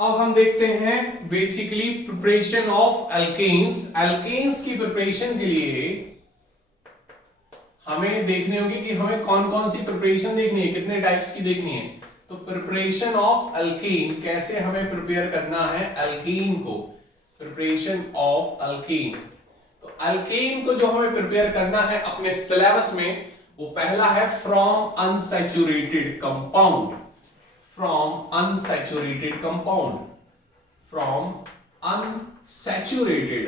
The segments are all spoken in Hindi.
अब हम देखते हैं basically preparation of alkenes. Alkenes की प्रिपरेशन के लिए हमें देखनी होगी कि हमें कौन कौन सी प्रिपरेशन देखनी है, कितने टाइप्स की देखनी है। तो प्रिपरेशन ऑफ एल्केन, कैसे हमें प्रिपेयर करना है एल्केन को, प्रिपरेशन ऑफ एल्केन। तो एल्केन को जो हमें प्रिपेयर करना है अपने सिलेबस में, वो पहला है from unsaturated compound, from unsaturated compound, from unsaturated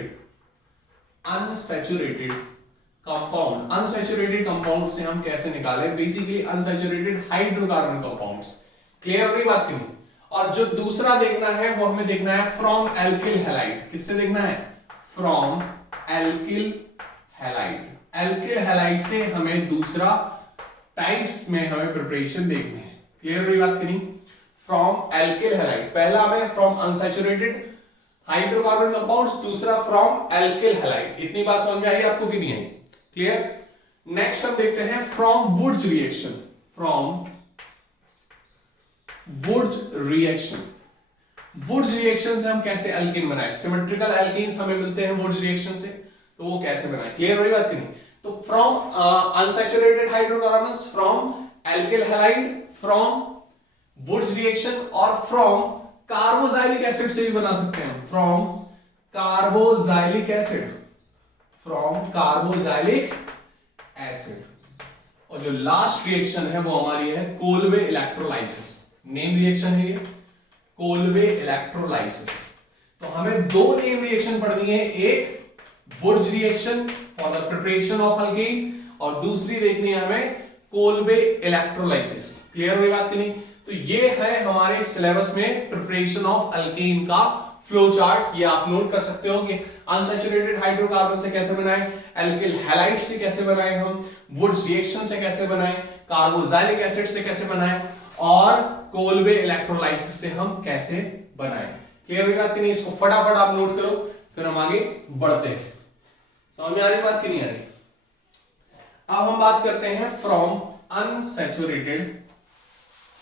compound. Unsaturated compound से हम कैसे निकालें, basically unsaturated hydrocarbon compounds. Clear हो गई बात की नहीं? और जो दूसरा देखना है वो हमें देखना है फ्रॉम एल्किल हैलाइड। किससे देखना है? From alkyl halide. Alkyl halide से हमें दूसरा टाइप्स में हमें प्रिपरेशन देखनी है। क्लियर हो गई बात की नहीं? फ्रॉम एल्किल हैलाइड, पहला हमें फ्रॉम अनसैचुरेटेड हाइड्रोकार्बन कंपाउंड्स, दूसरा फ्रॉम एल्किल हैलाइड। इतनी बात समझ में आई आपको कि नहीं आई? क्लियर। नेक्स्ट हम देखते हैं from Wurtz reaction, from Wurtz reaction. Woods reaction से हम कैसे एल्केन बनाएं, सिमेट्रिकल एल्केन्स हमें मिलते हैं वुड्स रिएक्शन से, तो वो कैसे बनाएं। क्लियर हो रही बात कि नहीं? तो from unsaturated hydrocarbons, from alkyl halide, from Wurtz reaction और फ्रॉम कार्बोजाइलिक एसिड से भी बना सकते हैं, from carboxylic acid, from carboxylic acid. और जो लास्ट रिएक्शन है वो हमारी है कोलवे इलेक्ट्रोलाइसिस। नेम रिएक्शन है ये कोलवे इलेक्ट्रोलाइसिस। तो हमें दो नेम रिएक्शन पढ़नी है, एक Wurtz reaction for the preparation of alkene और दूसरी देखनी है हमें कोलवे इलेक्ट्रोलाइसिस। क्लियर हो गई बात कि नहीं? तो ये है हमारे सिलेबस में प्रिपरेशन ऑफ एल्केन का फ्लो चार्ट। ये आप नोट कर सकते हो कि अनसैचुरेटेड हाइड्रोकार्बन से कैसे बनाएं, एल्किल हैलाइड से कैसे बनाएं, हम वुड्स रिएक्शन से कैसे बनाएं, कार्बोजाइलिक एसिड से कैसे बनाएं और कोलवे इलेक्ट्रोलाइसिस से हम कैसे बनाएं। क्लियर हुई बात कि नहीं? इसको फटाफट आप नोट करो, फिर हम आगे बढ़ते हैं। समझ में आ रही बात कि नहीं आ रही? अब हम बात करते हैं फ्रॉम अनसैचुरेटेड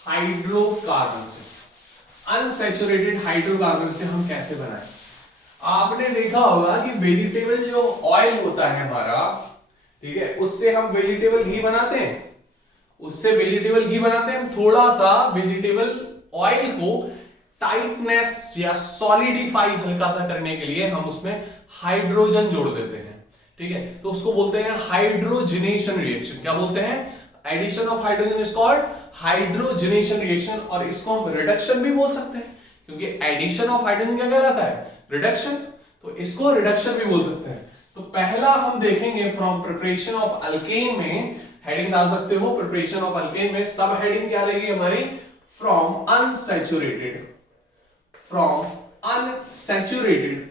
हाइड्रोकार्बन से। अनसैचुरेटेड हाइड्रोकार्बन से हम कैसे बनाएं? आपने देखा होगा कि वेजिटेबल जो ऑयल होता है हमारा, ठीक है, उससे हम वेजिटेबल घी बनाते हैं, उससे वेजिटेबल घी बनाते हैं। थोड़ा सा वेजिटेबल ऑयल को टाइटनेस या सॉलिडिफाई हल्का सा करने के लिए हम उसमें हाइड्रोजन जोड़ देते हैं, ठीक है, तो उसको बोलते हैं हाइड्रोजनेशन रिएक्शन। क्या बोलते हैं? Addition of hydrogen is called hydrogenation reaction. और इसको हम रिडक्शन भी बोल सकते हैं, क्योंकि एडिशन ऑफ हाइड्रोजन क्या कहलाता है? रिडक्शन। तो इसको रिडक्शन भी बोल सकते हैं। तो पहला हम देखेंगे फ्रॉम प्रिपरेशन ऑफ एल्केन में, हेडिंग डाल सकते हो प्रिपरेशन ऑफ एल्केन में, सब हेडिंग क्या रहेगी हमारी? From unsaturated, from unsaturated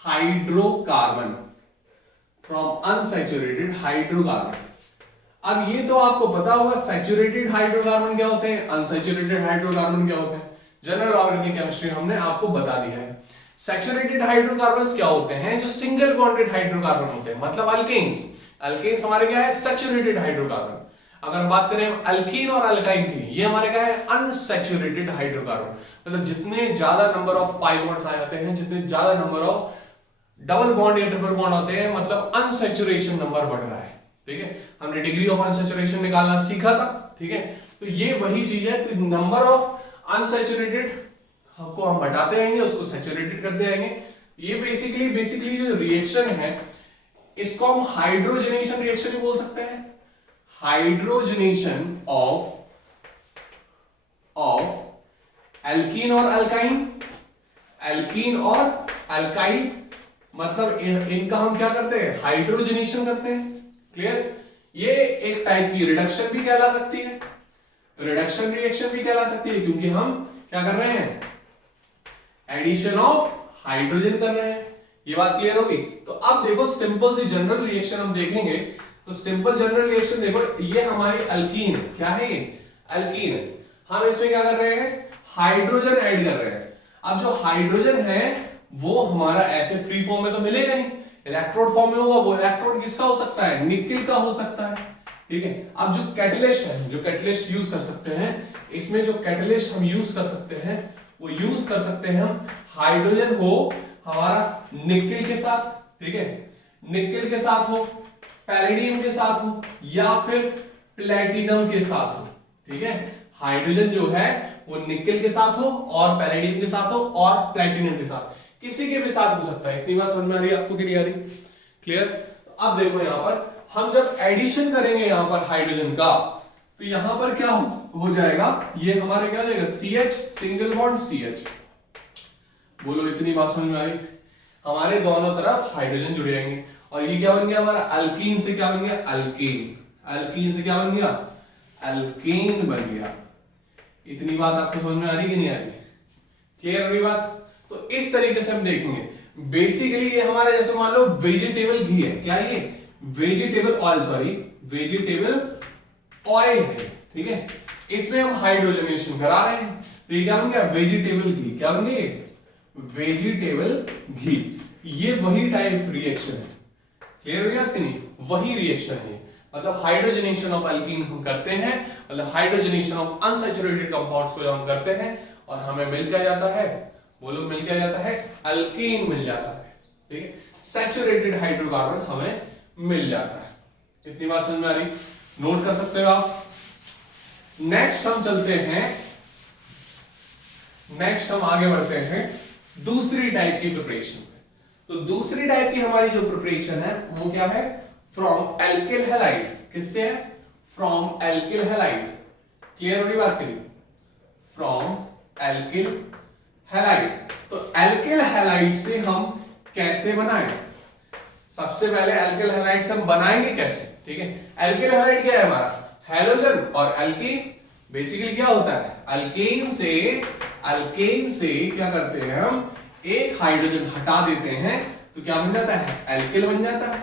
hydrocarbon, from unsaturated hydrocarbon. अब ये तो आपको पता होगा सैचुरेटेड हाइड्रोकार्बन क्या होते हैं, अनसैचुरेटेड हाइड्रोकार्बन क्या होते हैं। जनरल ऑर्गेनिक केमिस्ट्री हमने आपको बता दिया है। सैचुरेटेड हाइड्रोकार्बन्स क्या होते हैं? जो सिंगल बॉन्डेड हाइड्रोकार्बन होते हैं, मतलब अल्केन्स। अल्केन्स हमारे क्या है? Saturated hydrocarbon. अगर हम बात करें अल्कीन और अल्काइन की, ये हमारे क्या है? Unsaturated hydrocarbon. मतलब जितने ज्यादा नंबर ऑफ पाई बॉन्ड्स आ जाते हैं, जितने ज्यादा नंबर ऑफ डबल बॉन्ड या ट्रिपल बॉन्ड होते हैं, मतलब अनसैचुरेशन नंबर बढ़ रहा है। ठीक है, हमने डिग्री ऑफ अनसैचुरेशन निकालना सीखा था। ठीक है, तो ये वही चीज है। तो नंबर ऑफ अनसैचुरेटेड को हम हटाते आएंगे, उसको सैचुरेटेड करते आएंगे। ये बेसिकली जो रिएक्शन है, इसको हम हाइड्रोजनेशन रिएक्शन भी बोल सकते हैं। हाइड्रोजनेशन ऑफ एल्कीन और अल्काइन, एल्कीन और अल्काइन, मतलब इनका हम क्या करते हैं? हाइड्रोजनेशन करते हैं। क्लियर? ये एक टाइप की रिडक्शन भी कहला सकती है, रिडक्शन रिएक्शन भी कहला सकती है, क्योंकि हम क्या कर रहे हैं? एडिशन ऑफ हाइड्रोजन कर रहे हैं। ये बात क्लियर होगी? तो अब देखो सिंपल सी जनरल रिएक्शन हम देखेंगे। तो सिंपल जनरल रिएक्शन देखो, ये हमारी अल्कीन, क्या है ये? अल्कीन है। हम इसमें क्या कर रहे हैं? हाइड्रोजन ऐड कर रहे हैं। अब जो हाइड्रोजन है वो हमारा ऐसे फ्री फॉर्म में तो मिलेगा नहीं, इलेक्ट्रोड फॉर्म में होगा। वो इलेक्ट्रोड किसका हो सकता है? निकेल का हो सकता है। ठीक है, अब जो कैटलिस्ट है, जो कैटलिस्ट यूज कर सकते हैं, इसमें जो कैटलिस्ट हम यूज कर सकते हैं वो यूज कर सकते हैं हम। हाइड्रोजन हो हमारा निकेल के साथ, ठीक है, निकेल के साथ हो, पैलेडियम के साथ हो, या फिर प्लेटिनम के साथ हो, ठीक है। हाइड्रोजन जो है वो निकेल के साथ हो और पैलेडियम के साथ हो और प्लेटिनम के साथ, किसी के भी साथ हो सकता है। इतनी बात समझ में आ रही है आपको कि नहीं आ रही? क्लियर? अब देखो यहां पर हम जब एडिशन करेंगे यहां पर हाइड्रोजन का, तो यहां पर क्या हो जाएगा, ये हमारे क्या हो जाएगा, CH सिंगल बॉन्ड CH। बोलो इतनी बात समझ में आ रही? हमारे दोनों तरफ हाइड्रोजन जुड़ जाएंगे और ये क्या बन गया हमारा, अल्कीन से क्या बन गया, अल्केन। अल्कीन से क्या बन गया, अल्केन बन गया। इतनी बात आपको समझ में आ रही कि नहीं आ रही? क्लियर हुई बात? तो इस तरीके से हम देखेंगे। बेसिकली ये हमारा जैसे मान लो वेजिटेबल घी है, क्या ये vegetable oil, sorry vegetable oil है, ठीक है। इसमें हम हाइड्रोजनेशन करा रहे हैं, तो ये क्या बन गया, वेजिटेबल घी। क्या बन गया, वेजिटेबल घी। ये वही टाइप रिएक्शन है। क्लियर हो गया कि नहीं? वही रिएक्शन है, मतलब हाइड्रोजनेशन ऑफ अल्कीन हम करते हैं, मतलब हाइड्रोजनेशन ऑफ अनसैचुरेटेड कंपाउंड्स को हम करते हैं और हमें मिल क्या जाता है, बोलो मिल क्या जाता है, अल्कीन मिल जाता है, ठीक है। सैचुरेटेड हाइड्रोकार्बन हमें मिल जाता है। इतनी बात समझ में आ रही? नोट कर सकते हो आप। नेक्स्ट हम चलते हैं, नेक्स्ट हम आगे बढ़ते हैं दूसरी टाइप की प्रिपरेशन पे। तो दूसरी टाइप की हमारी जो प्रिपरेशन है वो क्या है, फ्रॉम एल्किल हैलाइड। किससे है, फ्रॉम एल्किल हैलाइड। क्लियर हो रही बात करी? From alkyl halide. तो एल्किल हैलाइड से हम कैसे बनाएं? सबसे पहले एल्किल हैलाइड से हम बनाएंगे कैसे, ठीक है। एल्किल हैलाइड क्या है हमारा, हैलोजन और एल्कीन। बेसिकली क्या होता है, अल्केन से क्या करते हैं हम, एक हाइड्रोजन हटा देते हैं तो क्या बन जाता है, एल्किल बन जाता है।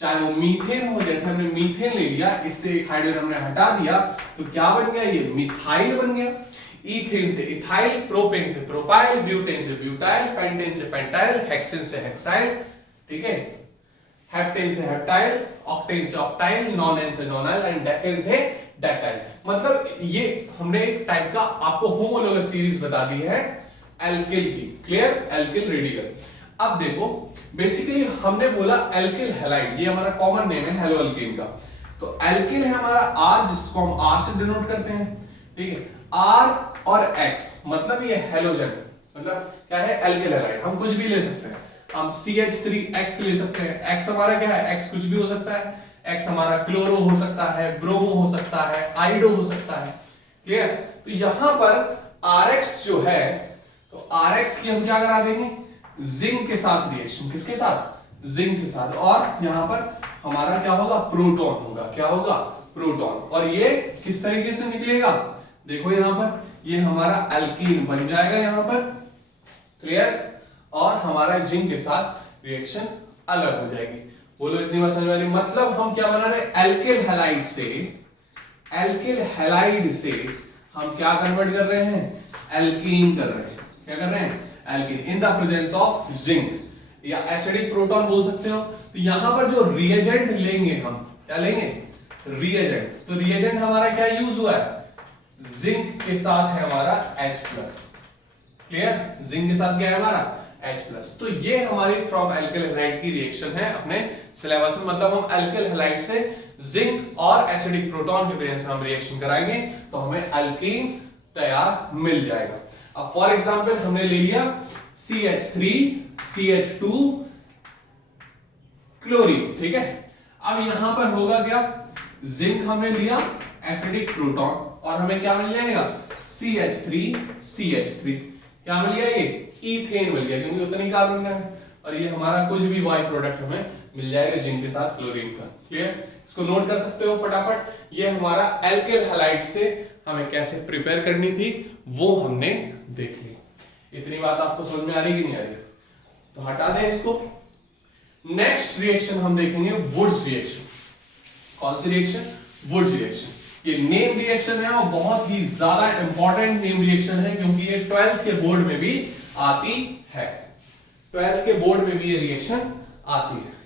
चाहे वो मीथेन हो, जैसे हमने मीथेन ले लिया, इससे एक हाइड्रोजन हमने हटा दिया तो क्या बन गया, ये मिथाइल बन गया। इथेन से इथाइल, प्रोपेन से प्रोपाइल, ब्यूटेन से ब्यूटाइल, पेंटेन से पेंटाइल, हेक्सेन से हेक्साइल, ठीक है, हेप्टेन से हेप्टाइल, ऑक्टेन से ऑक्टाइल, नॉनेन से नॉनाइल एंड डेकेन से डेकाइल। मतलब ये हमने एक टाइप का आपको होमोलोगस सीरीज बता दी है एल्किल की। क्लियर? Alkyl radical. अब देखो बेसिकली हमने बोला एल्किल हैलाइड, ये हमारा कॉमन नेम है हेलो अल्केन का। तो एल्किल है हमारा R, जिसको हम R से डिनोट करते हैं, ठीक है। R और X मतलब ये हेलोजन, मतलब क्या है, एल्किल हैलाइड। हम कुछ भी ले सकते हैं, हम CH3X ले सकते हैं। X हमारा क्या है, X कुछ भी हो सकता है। X हमारा क्लोरो हो सकता है, ब्रोमो हो सकता है, आइडो हो सकता है। क्लियर? तो यहां पर RX जो है, तो RX की हम क्या करा देंगे, जिंक के साथ रिएक्शन। किसके साथ, जिंक के साथ। और यहां पर हमारा क्या होगा, प्रोटॉन होगा। क्या होगा, प्रोटॉन। और ये किस तरीके से निकलेगा, देखो यहां पर ये हमारा अल्कीन बन जाएगा यहां पर। क्लियर? और हमारा जिंक के साथ रिएक्शन अलग हो जाएगी। बोलो इतनी बात समझ में आ रही? मतलब हम क्या बना रहे हैं, एल्किल हैलाइड से, एल्किल हैलाइड से हम क्या कन्वर्ट कर रहे हैं, एल्कीन कर रहे हैं। क्या कर रहे हैं, alkene, in the presence of zinc, या एसिडिक प्रोटॉन बोल सकते हो। तो यहां पर जो रिएजेंट लेंगे हम, क्या लेंगे, रिएजेंट। तो रिएजेंट हमारा क्या यूज हुआ है, जिंक के साथ है हमारा H+। क्लियर? जिंक के साथ क्या है हमारा H+। तो ये हमारी फ्रॉम एल्किल हैलाइड की रिएक्शन है अपने सिलेबस में। मतलब हम एल्किल हैलाइड से जिंक और एसिडिक प्रोटॉन के प्रेजेंस में हम रिएक्शन कराएंगे तो हमें एल्कीन तैयार मिल जाएगा। अब फॉर एग्जांपल हमने ले लिया CH3 CH2 क्लोरीन, ठीक है। अब यहां पर होगा क्या, जिंक हमने लिया, एसिडिक प्रोटॉन, और हमें क्या मिल जाएगा, CH3 क्या मिल गया, ये ईथेन मिल गया, क्योंकि उतनी कार्बन का है। और ये हमारा कुछ भी बाई प्रोडक्ट हमें मिल जाएगा जिंक के साथ क्लोरीन का। क्लियर? इसको नोट कर सकते हो फटाफट। ये हमारा एल्किल हैलाइड से हमें कैसे प्रिपेयर करनी थी वो हमने देख ली। इतनी बात आपको समझ में आ रही कि नहीं आ रही? तो हटा दें इसको। नेक्स्ट रिएक्शन हम देखेंगे वुड्स रिएक्शन। कौन सी रिएक्शन, वुड्स रिएक्शन। ये नेम रिएक्शन है और बहुत ही ज्यादा इंपॉर्टेंट नेम रिएक्शन है, क्योंकि ये 12th के बोर्ड में भी आती है। 12th के बोर्ड में भी ये रिएक्शन आती है।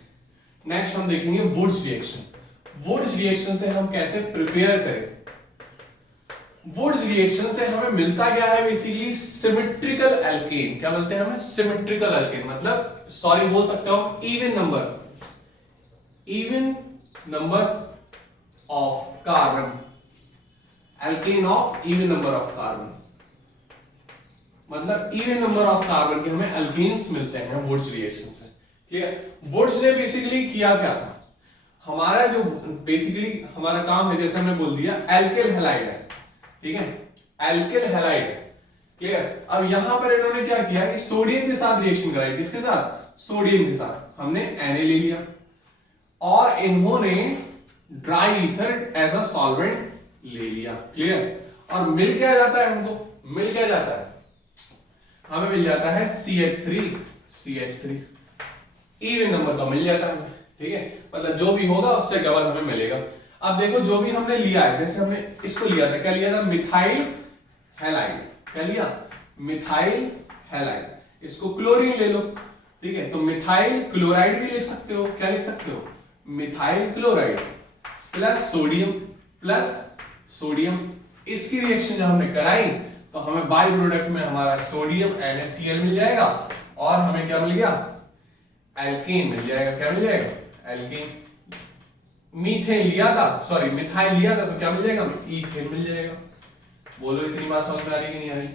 नेक्स्ट हम देखेंगे वुड्स रिएक्शन। वुड्स रिएक्शन से हम कैसे प्रिपेयर करें। वुड्स रिएक्शन से हमें मिलता क्या है बेसिकली सिमेट्रिकल एल्केन। क्या मिलते हैं हमें? सिमेट्रिकल एल्केन, मतलब सॉरी बोल सकते हो even number of carbon, alkane of even number of carbon, मतलब इवन नंबर ऑफ कार्बन के हमें एल्केन्स मिलते हैं वुड्स रिएक्शन से। क्लियर? वुड्स ने बेसिकली किया क्या था, हमारा जो बेसिकली हमारा काम है, जैसे हमने बोल दिया एल्किल हैलाइड है, ठीक है, एल्किल हैलाइड है। क्लियर? अब यहां पर इन्होंने क्या किया कि सोडियम के साथ रिएक्शन कराई। किसके साथ? सोडियम के साथ। हमने Na ले लिया और इन्होंने dry ether as a solvent ले लिया। क्लियर? और मिल क्या जाता है हमको? मिल क्या जाता है? हमें मिल जाता है CH3 इवन नंबर का मिल जाता है, ठीक है, मतलब जो भी होगा उससे डबल हमें मिलेगा। अब देखो जो भी हमने लिया है, जैसे हमने इसको लिया था, क्या लिया था? Methyl halide. क्या लिया? Methyl halide. इसको क्लोरीन ले लो, ठीक है, तो मिथाइल क्लोराइड भी लिख सकते हो। क्या लिख सकते हो? Methyl chloride plus sodium. इसकी रिएक्शन जब हमने कराई तो हमें बाय प्रोडक्ट में हमारा सोडियम NaCl मिल जाएगा और हमें क्या मिल गया? एल्केन मिल जाएगा। क्या मिल जाएगा? एल्केन। मीथेन लिया था, सॉरी मिथाइल लिया था, तो क्या मिल जाएगा? ईथेन मिल जाएगा। बोलो इतनी बात समझ में आ रही कि नहीं आ रही?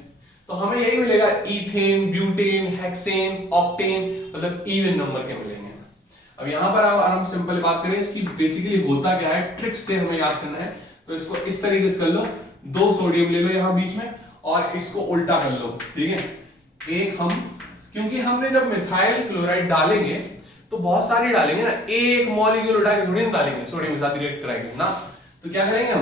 तो हमें यही मिलेगा, ईथेन, ब्यूटेन, हेक्सेन, ऑक्टेन, मतलब इवन नंबर के मिलेंगे। अब यहां पर हम सिंपल बात करें इसकी, बेसिकली होता क्या है, ट्रिक्स से हमें याद करना है। तो इसको इस तरीके से कर लो, 2 सोडियम ले लो यहां बीच में और इसको उल्टा कर लो, ठीक है। एक हम, क्योंकि हमने जब मिथाइल क्लोराइड डालेंगे तो बहुत सारी डालेंगे ना, एक मॉलिक्यूल उठा के थोड़ी ना डालेंगे, सोडियम के साथ रिएक्ट कराएंगे ना। तो क्या करेंगे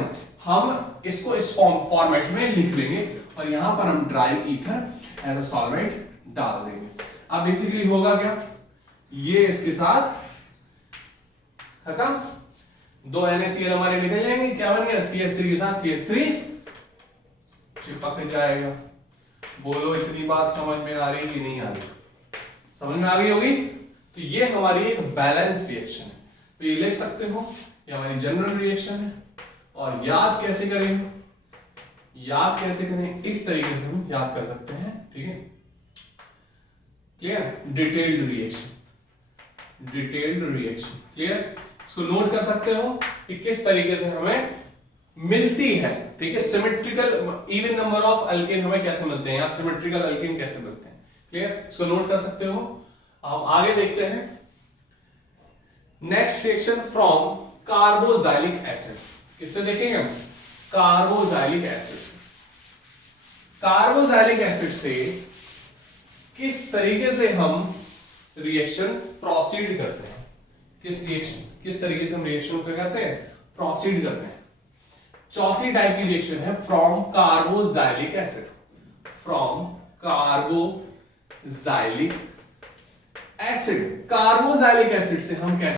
हम इसको इस फॉर्मेट में लिख लेंगे और यहां पर हम dry ether as a solvent डाल देंगे। अब बेसिकली होगा क्या, ये इसके साथ खत्म, 2 NaCl हमारे निकल जाएंगे। क्या बन गया? CH3 के साथ CH3 चिपक जाएगा। बोलो इतनी बात समझ में आ रही कि नहीं आ रही? समझ में आ गई होगी। तो ये हमारी एक बैलेंस रिएक्शन है, तो ये लिख सकते हो, ये हमारी जनरल रिएक्शन है। और याद कैसे करें? इस तरीके से हम याद कर सकते हैं, ठीक है। क्लियर? Detailed reaction clear? इसको नोट कर सकते हो कि किस तरीके से हमें मिलती है, ठीक है। Symmetrical even number of alkane हमें कैसे मिलते हैं या सिमेट्रिकल अल्केन कैसे मिलते हैं, क्लियर? इसको नोट कर सकते हो। हम आगे देखते हैं next reaction from carboxylic acid. किससे देखेंगे हम? कार्बोक्सिलिक एसिड से। कार्बोक्सिलिक एसिड से किस तरीके से हम रिएक्शन प्रोसीड करते हैं, किस तरीके से हम रिएक्शन को करते हैं, प्रोसीड करते हैं। चौथी टाइप की रिएक्शन है from carboxylic acid. Carboxylic acid से हम कैसे